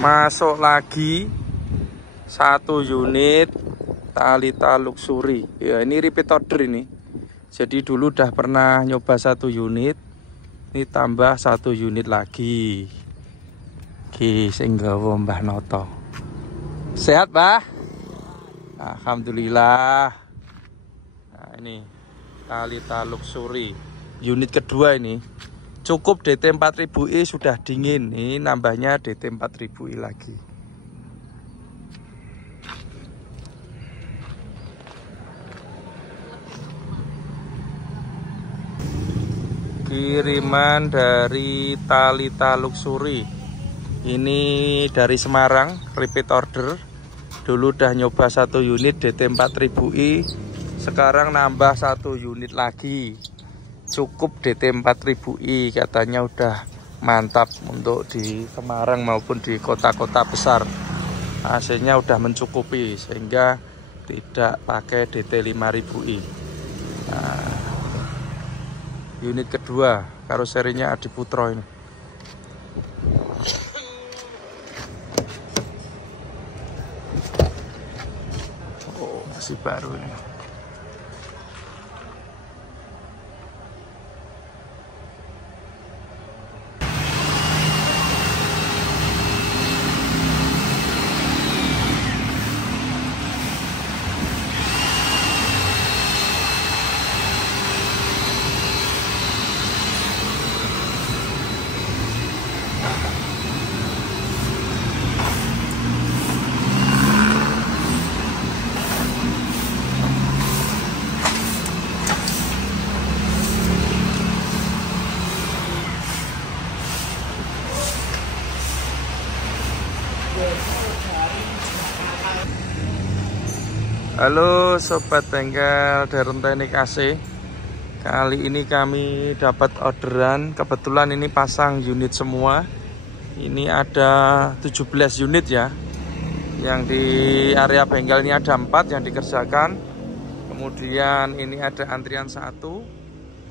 Masuk lagi satu unit Thalita Luxury. Ya, ini repeat order ini. Jadi dulu udah pernah nyoba satu unit, ini tambah satu unit lagi. Ki sing gawa Mbah Noto. Sehat, Mbah? Alhamdulillah. Nah, ini Thalita Luxury. Unit kedua ini. Cukup DT 4000i sudah dingin. Ini nambahnya DT 4000i lagi. Kiriman dari Thalita Luxury. Ini dari Semarang, repeat order. Dulu udah nyoba satu unit DT 4000i. Sekarang nambah satu unit lagi. Cukup DT 4000i, katanya udah mantap untuk di Semarang maupun di kota-kota besar. AC-nya udah mencukupi sehingga tidak pakai DT 5000i. Nah, unit kedua karoserinya Adi Putro ini. Oh, masih baru ini. Halo sobat bengkel Darun Teknik AC. Kali ini kami dapat orderan. Kebetulan ini pasang unit semua. Ini ada 17 unit ya. Yang di area bengkel ini ada 4 yang dikerjakan. Kemudian ini ada antrian 1.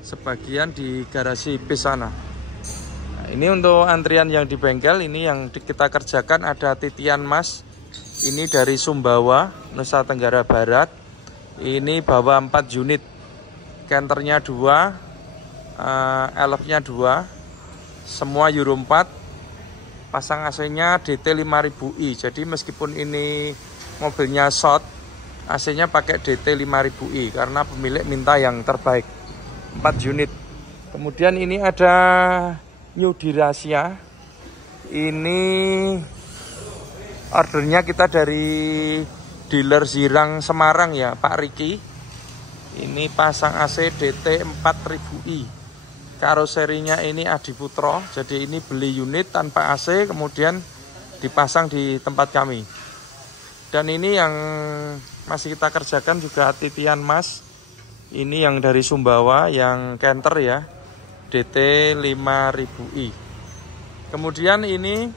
Sebagian di garasi bis sana. Nah, ini untuk antrian yang di bengkel. Ini yang kita kerjakan ada titian mas. Ini dari Sumbawa, Nusa Tenggara Barat. Ini bawa 4 unit. Kenternya 2, elfnya 2. Semua Euro 4. Pasang AC-nya DT 5000i. Jadi meskipun ini mobilnya short, AC-nya pakai DT 5000i karena pemilik minta yang terbaik. 4 unit. Kemudian ini ada New Dirasia. Ini ordernya kita dari dealer Zirang Semarang ya, Pak Riki. Ini pasang AC DT 4000i. Karoserinya ini Adi Putro. Jadi ini beli unit tanpa AC kemudian dipasang di tempat kami. Dan ini yang masih kita kerjakan juga titian mas. Ini yang dari Sumbawa, yang Canter ya, DT 5000i. Kemudian ini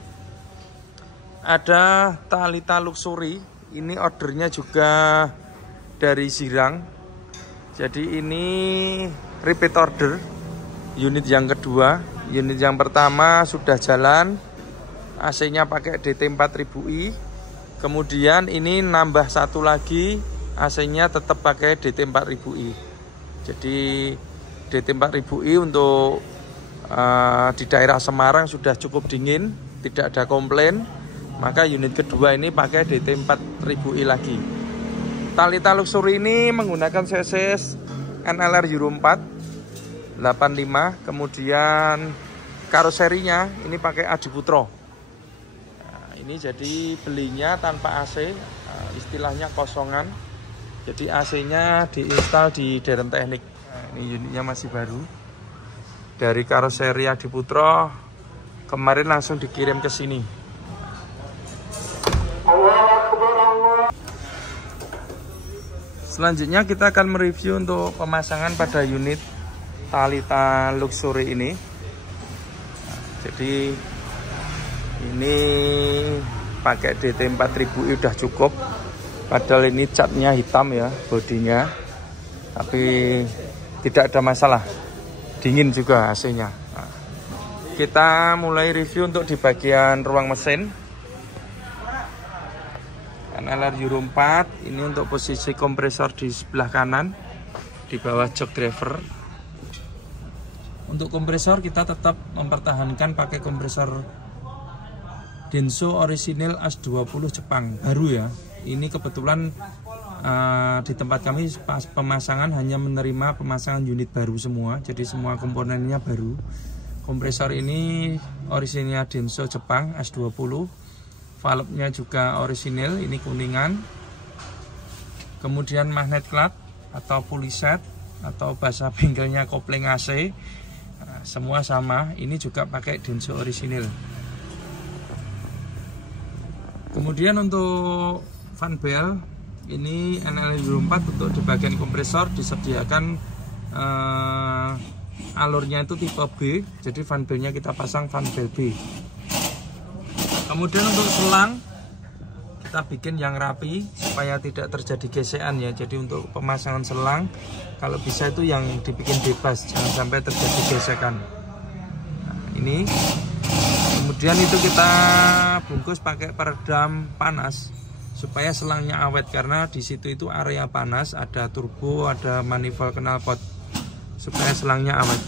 ada Thalita Luxury. Ini ordernya juga dari Zirang. Jadi ini repeat order. Unit yang kedua. Unit yang pertama sudah jalan. AC-nya pakai DT 4000i. Kemudian ini nambah satu lagi. AC-nya tetap pakai DT 4000i. Jadi DT 4000i untuk di daerah Semarang sudah cukup dingin. Tidak ada komplain. Maka unit kedua ini pakai DT 4000i lagi. Thalita Luxury ini menggunakan cc NLR Euro 4 85. Kemudian karoserinya ini pakai Adi Putro. Nah, ini jadi belinya tanpa AC, istilahnya kosongan. Jadi AC-nya diinstal di Darun Teknik. Nah, ini unitnya masih baru. Dari karoseri Adi Putro kemarin langsung dikirim ke sini. Selanjutnya kita akan mereview untuk pemasangan pada unit Thalita Luxury ini. Nah, jadi ini pakai DT 4000i udah cukup. Padahal ini catnya hitam ya, bodinya. Tapi tidak ada masalah. Dingin juga AC-nya. Nah, kita mulai review untuk di bagian ruang mesin. NLR Euro 4. Ini untuk posisi kompresor di sebelah kanan di bawah jok driver. Untuk kompresor kita tetap mempertahankan pakai kompresor Denso orisinil AS20 Jepang baru ya. Ini kebetulan di tempat kami pas pemasangan hanya menerima pemasangan unit baru semua, jadi semua komponennya baru. Kompresor ini orisinilnya Denso Jepang AS20, valve-nya juga orisinil, ini kuningan. Kemudian magnet clutch atau pulley set atau bahasa bengkelnya kopling AC, semua sama. Ini juga pakai Denso orisinil. Kemudian untuk fan bell ini NLR Euro 4, untuk di bagian kompresor disediakan alurnya itu tipe B, jadi fan bellnya kita pasang fan bell B. Kemudian untuk selang kita bikin yang rapi supaya tidak terjadi gesekan ya. Jadi untuk pemasangan selang kalau bisa itu yang dibikin bebas, jangan sampai terjadi gesekan. Nah, ini kemudian itu kita bungkus pakai peredam panas supaya selangnya awet, karena di situ itu area panas, ada turbo, ada manifold knalpot, supaya selangnya awet.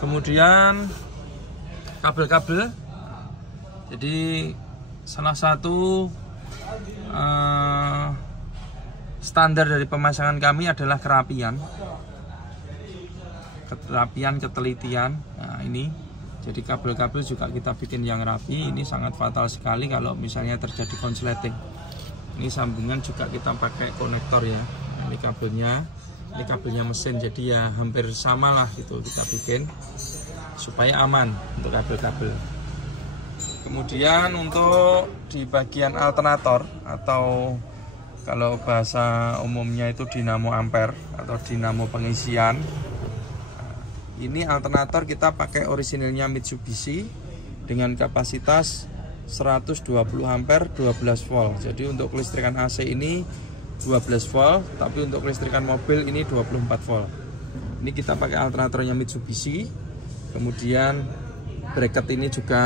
Kemudian kabel-kabel, jadi salah satu standar dari pemasangan kami adalah kerapian, ketelitian. Nah, ini jadi kabel-kabel juga kita bikin yang rapi. Ini sangat fatal sekali kalau misalnya terjadi konsleting. Ini sambungan juga kita pakai konektor ya. Nah, ini kabelnya mesin, jadi ya hampir sama lah gitu kita bikin supaya aman untuk kabel-kabel. Kemudian untuk di bagian alternator atau kalau bahasa umumnya itu dinamo ampere atau dinamo pengisian. Ini alternator kita pakai orisinilnya Mitsubishi dengan kapasitas 120 ampere 12 volt. Jadi untuk kelistrikan AC ini 12 volt, tapi untuk kelistrikan mobil ini 24 volt. Ini kita pakai alternatornya Mitsubishi. Kemudian bracket ini juga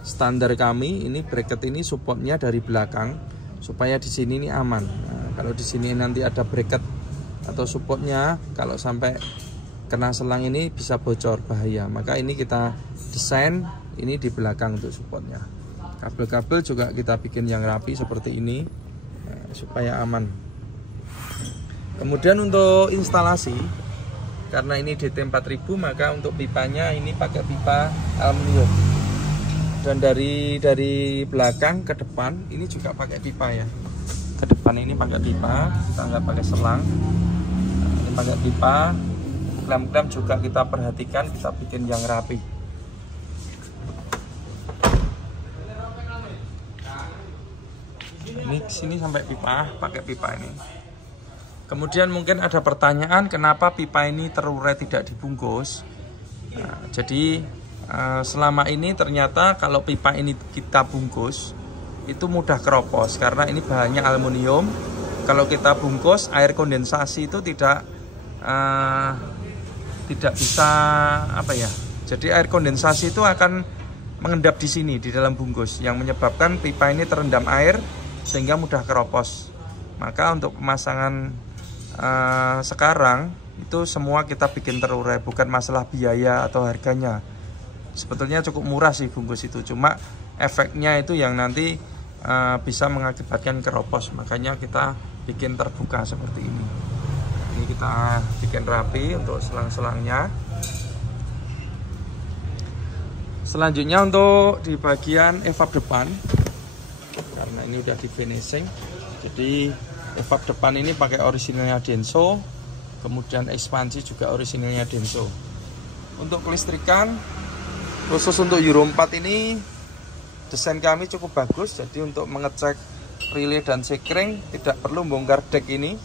standar kami. Ini bracket ini supportnya dari belakang supaya di sini ini aman. Nah, kalau di sini nanti ada bracket atau supportnya, kalau sampai kena selang ini bisa bocor, bahaya. Maka ini kita desain ini di belakang untuk supportnya. Kabel-kabel juga kita bikin yang rapi seperti ini supaya aman. Kemudian untuk instalasi, karena ini DT4000, maka untuk pipanya ini pakai pipa aluminium. Dan dari belakang ke depan ini juga pakai pipa ya. Ke depan ini pakai pipa, kita nggak pakai selang. Ini pakai pipa. Klem-klem juga kita perhatikan, kita bikin yang rapi. Ini sini sampai pipa, pakai pipa ini. Kemudian mungkin ada pertanyaan kenapa pipa ini terurai tidak dibungkus. Nah, jadi selama ini ternyata kalau pipa ini kita bungkus itu mudah keropos karena ini bahannya aluminium. Kalau kita bungkus, air kondensasi itu tidak bisa jadi air kondensasi itu akan mengendap di sini di dalam bungkus yang menyebabkan pipa ini terendam air sehingga mudah keropos. Maka untuk pemasangan sekarang itu semua kita bikin terurai, bukan masalah biaya atau harganya. Sebetulnya cukup murah sih bungkus itu, cuma efeknya itu yang nanti bisa mengakibatkan keropos, makanya kita bikin terbuka seperti ini. Ini kita bikin rapi untuk selang-selangnya. Selanjutnya untuk di bagian evap depan, karena ini udah di finishing, jadi evap depan ini pakai orisinalnya Denso, kemudian ekspansi juga orisinalnya Denso. Untuk kelistrikan khusus untuk Euro 4 ini desain kami cukup bagus, jadi untuk mengecek relay dan sekring tidak perlu bongkar deck ini,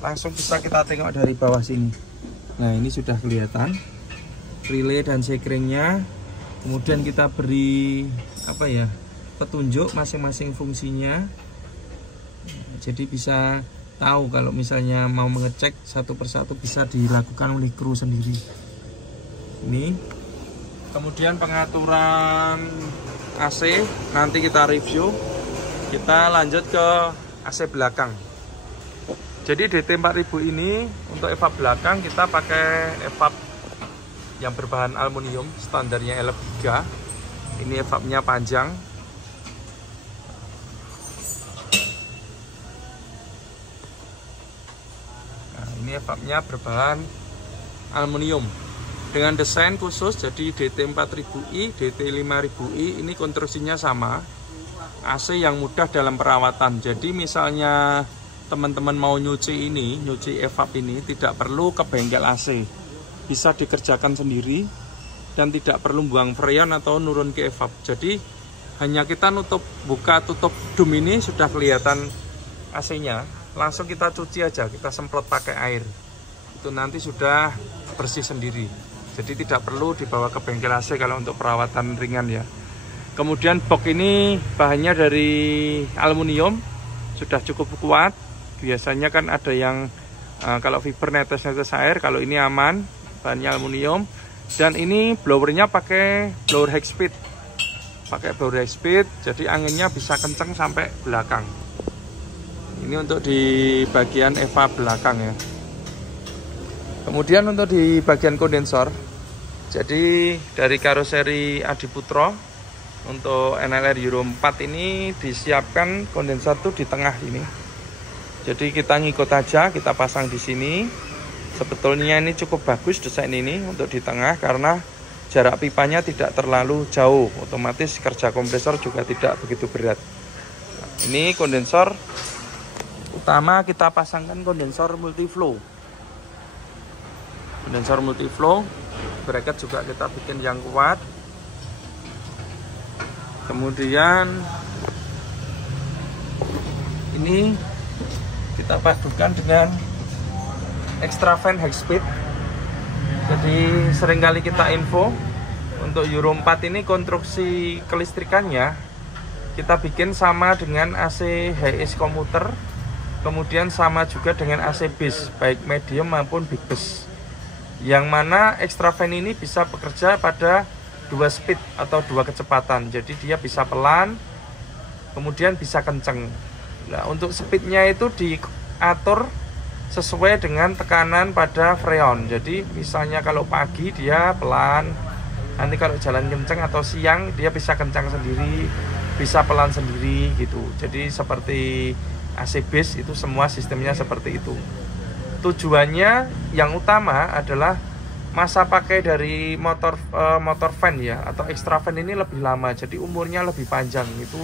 langsung bisa kita tengok dari bawah sini. Nah, ini sudah kelihatan relay dan sekringnya. Kemudian kita beri petunjuk masing-masing fungsinya. Jadi bisa tahu kalau misalnya mau mengecek satu persatu bisa dilakukan oleh kru sendiri. Ini. Kemudian pengaturan AC nanti kita review. Kita lanjut ke AC belakang. Jadi DT 4000 ini untuk evap belakang kita pakai evap yang berbahan aluminium, standarnya LF3. Ini evapnya panjang. Nah, ini evapnya berbahan aluminium dengan desain khusus. Jadi DT 4000i, DT 5000i ini konstruksinya sama. AC yang mudah dalam perawatan. Jadi misalnya teman-teman mau nyuci evap ini tidak perlu ke bengkel AC, bisa dikerjakan sendiri dan tidak perlu buang freon atau nurun ke evap. Jadi hanya kita buka tutup dum ini sudah kelihatan AC-nya, langsung kita cuci aja, kita semprot pakai air, itu nanti sudah bersih sendiri. Jadi tidak perlu dibawa ke bengkel AC kalau untuk perawatan ringan ya. Kemudian box ini bahannya dari aluminium, sudah cukup kuat. Biasanya kan ada yang kalau fiber netes air, kalau ini aman, bahannya aluminium. Dan ini blowernya pakai blower high speed, jadi anginnya bisa kenceng sampai belakang. Ini untuk di bagian evap belakang ya. Kemudian untuk di bagian kondensor, jadi dari karoseri Adiputro untuk NLR Euro 4 ini disiapkan kondensor tuh di tengah ini. Jadi kita ngikut aja, kita pasang di sini. Sebetulnya ini cukup bagus desain ini untuk di tengah karena jarak pipanya tidak terlalu jauh, otomatis kerja kompresor juga tidak begitu berat. Nah, ini kondensor utama kita pasangkan kondensor multiflow. Bracket juga kita bikin yang kuat. Kemudian ini kita padukan dengan extra fan high speed. Jadi seringkali kita info untuk Euro 4 ini konstruksi kelistrikannya kita bikin sama dengan AC HIS komuter, kemudian sama juga dengan AC base baik medium maupun big base, yang mana extra fan ini bisa bekerja pada 2 speed atau 2 kecepatan. Jadi dia bisa pelan, kemudian bisa kenceng. Nah, untuk speednya itu diatur sesuai dengan tekanan pada freon. Jadi misalnya kalau pagi dia pelan, nanti kalau jalan kenceng atau siang dia bisa kencang sendiri, bisa pelan sendiri gitu. Jadi seperti AC base itu semua sistemnya seperti itu. Tujuannya yang utama adalah masa pakai dari motor fan ya atau extra fan ini lebih lama, jadi umurnya lebih panjang. Itu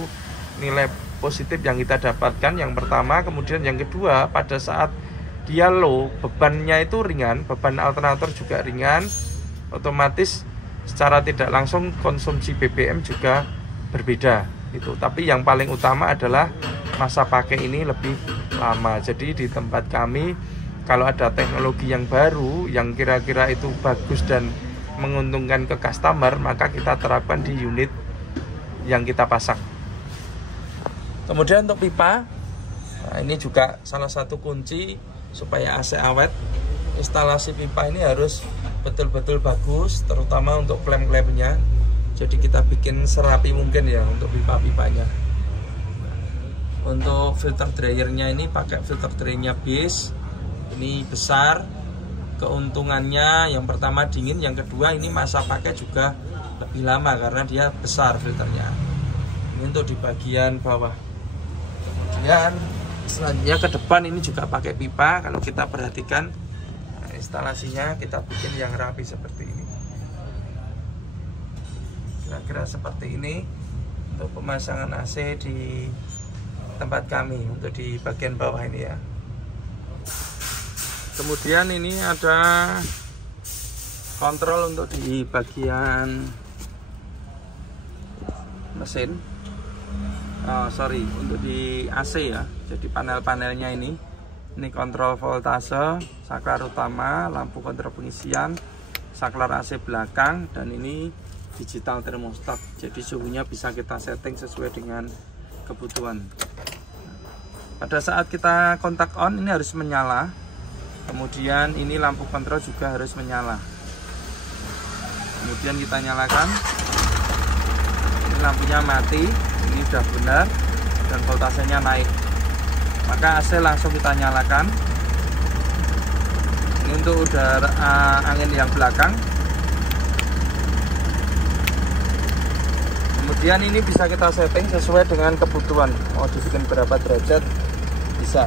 nilai positif yang kita dapatkan yang pertama. Kemudian yang kedua, pada saat dia low, bebannya itu ringan, beban alternator juga ringan, otomatis secara tidak langsung konsumsi BBM juga berbeda itu. Tapi yang paling utama adalah masa pakai ini lebih lama. Jadi di tempat kami kalau ada teknologi yang baru yang kira-kira itu bagus dan menguntungkan ke customer, maka kita terapkan di unit yang kita pasang. Kemudian untuk pipa, nah ini juga salah satu kunci supaya AC awet. Instalasi pipa ini harus betul-betul bagus, terutama untuk klem-klemnya. Jadi kita bikin serapi mungkin ya untuk pipa-pipanya. Untuk filter dryernya ini pakai filter dryernya base. Ini besar, keuntungannya yang pertama dingin, yang kedua ini masa pakai juga lebih lama karena dia besar filternya. Ini untuk di bagian bawah. Kemudian selanjutnya ke depan ini juga pakai pipa. Kalau kita perhatikan instalasinya kita bikin yang rapi seperti ini. Kira-kira seperti ini untuk pemasangan AC di tempat kami untuk di bagian bawah ini ya. Kemudian ini ada kontrol untuk di bagian mesin. Untuk di AC ya. Jadi panel-panelnya ini kontrol voltase, saklar utama, lampu kontrol pengisian, saklar AC belakang, dan ini digital thermostat. Jadi suhunya bisa kita setting sesuai dengan kebutuhan. Pada saat kita kontak on ini harus menyala. Kemudian ini lampu kontrol juga harus menyala. Kemudian kita nyalakan. Ini lampunya mati. Ini sudah benar. dan voltasenya naik. Maka AC langsung kita nyalakan. Ini untuk udara angin yang belakang. Kemudian ini bisa kita setting sesuai dengan kebutuhan. Mau dibikin berapa derajat bisa.